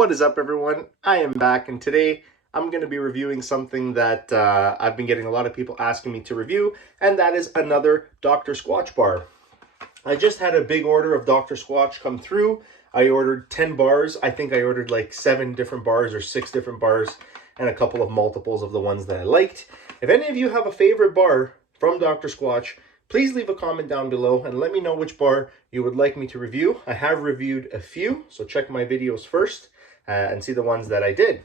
What is up, everyone? I am back, and today I'm going to be reviewing something that I've been getting a lot of people asking me to review, and that is another Dr. Squatch bar. I just had a big order of Dr. Squatch come through. I ordered 10 bars. I think I ordered like 7 different bars or 6 different bars and a couple of multiples of the ones that I liked. If any of you have a favorite bar from Dr. Squatch, please leave a comment down below and let me know which bar you would like me to review. I have reviewed a few, so check my videos first and see the ones that I did.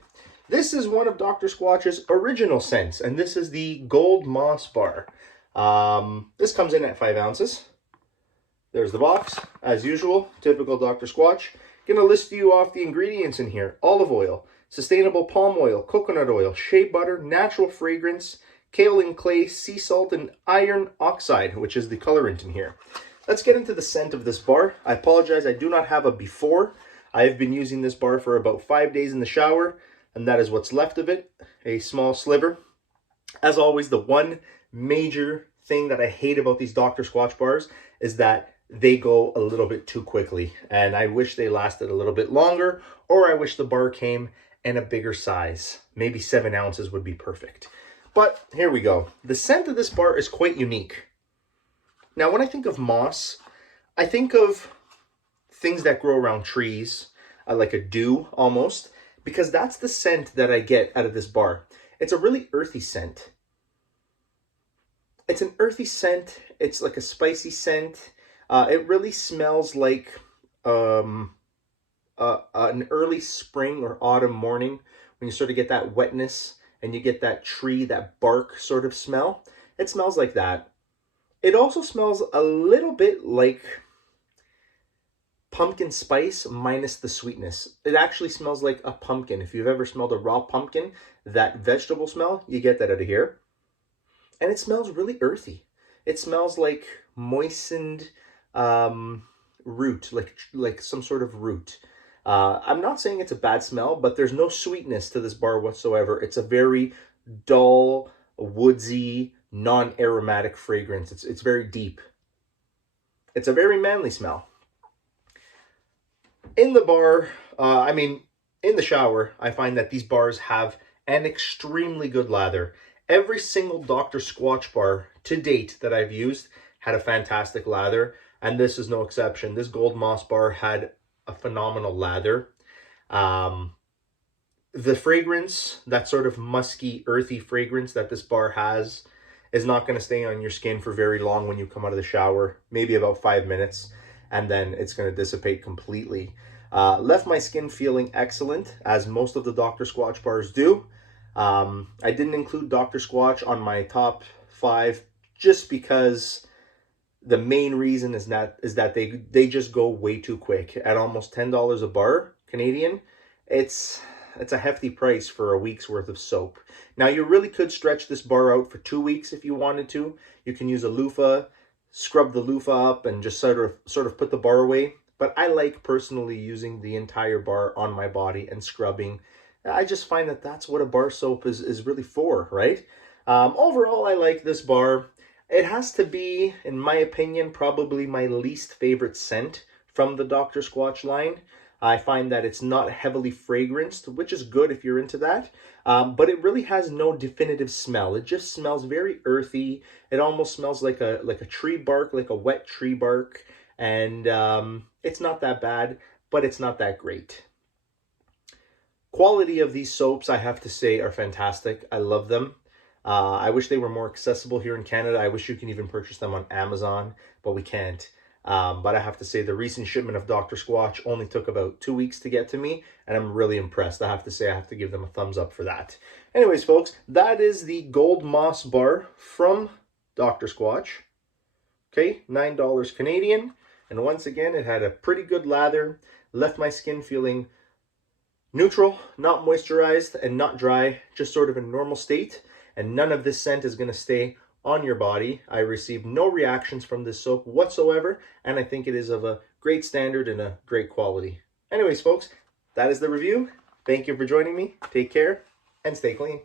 This is one of Dr. Squatch's original scents, and this is the Gold Moss bar. This comes in at 5 ounces. There's the box, as usual, typical Dr. Squatch. Gonna list you off the ingredients in here: olive oil, sustainable palm oil, coconut oil, shea butter, natural fragrance, kaolin clay, sea salt, and iron oxide, which is the colorant in here. Let's get into the scent of this bar. I apologize, I do not have a before. I've been using this bar for about 5 days in the shower, and that is what's left of it, a small sliver. As always, the one major thing that I hate about these Dr. Squatch bars is that they go a little bit too quickly, and I wish they lasted a little bit longer, or I wish the bar came in a bigger size. Maybe 7 ounces would be perfect. But here we go. The scent of this bar is quite unique. Now, when I think of moss, I think of things that grow around trees, like a dew almost, because that's the scent that I get out of this bar. It's a really earthy scent. It's an earthy scent. It's like a spicy scent. It really smells like an early spring or autumn morning when you sort of get that wetness and you get that tree, that bark sort of smell. It smells like that. It also smells a little bit like pumpkin spice minus the sweetness. It actually smells like a pumpkin. If you've ever smelled a raw pumpkin, that vegetable smell, you get that out of here. And it smells really earthy. It smells like moistened root, like some sort of root. I'm not saying it's a bad smell, but there's no sweetness to this bar whatsoever. It's a very dull, woodsy, non-aromatic fragrance. It's very deep. It's a very manly smell. In the bar, in the shower, I find that these bars have an extremely good lather. Every single Dr. Squatch bar to date that I've used had a fantastic lather, and this is no exception. This Gold Moss bar had a phenomenal lather. The fragrance, that sort of musky, earthy fragrance that this bar has, is not going to stay on your skin for very long when you come out of the shower, maybe about 5 minutes, and then it's going to dissipate completely. Left my skin feeling excellent, as most of the Dr. Squatch bars do. I didn't include Dr. Squatch on my top 5 just because the main reason is that they just go way too quick. At almost $10 a bar Canadian, it's a hefty price for a week's worth of soap. Now, you really could stretch this bar out for 2 weeks if you wanted to. You can use a loofah, scrub the loofah up, and just sort of put the bar away. But I like personally using the entire bar on my body and scrubbing. I just find that that's what a bar soap is really for, right? Overall, I like this bar. It has to be, in my opinion, probably my least favorite scent from the Dr. Squatch line. I find that it's not heavily fragranced, which is good if you're into that. But it really has no definitive smell. It just smells very earthy. It almost smells like a tree bark, like a wet tree bark. And it's not that bad, but it's not that great. Quality of these soaps, I have to say, are fantastic. I love them. I wish they were more accessible here in Canada. I wish you can even purchase them on Amazon, but we can't. But I have to say, the recent shipment of Dr. Squatch only took about 2 weeks to get to me, and I'm really impressed. I have to say, I have to give them a thumbs up for that. Anyways, folks, that is the Gold Moss bar from Dr. Squatch. Okay, $9 Canadian. And once again, it had a pretty good lather, left my skin feeling neutral, not moisturized, and not dry, just sort of in normal state. And none of this scent is going to stay on your body. I received no reactions from this soap whatsoever, and I think it is of a great standard and a great quality. Anyways, folks, that is the review. Thank you for joining me. Take care, and stay clean.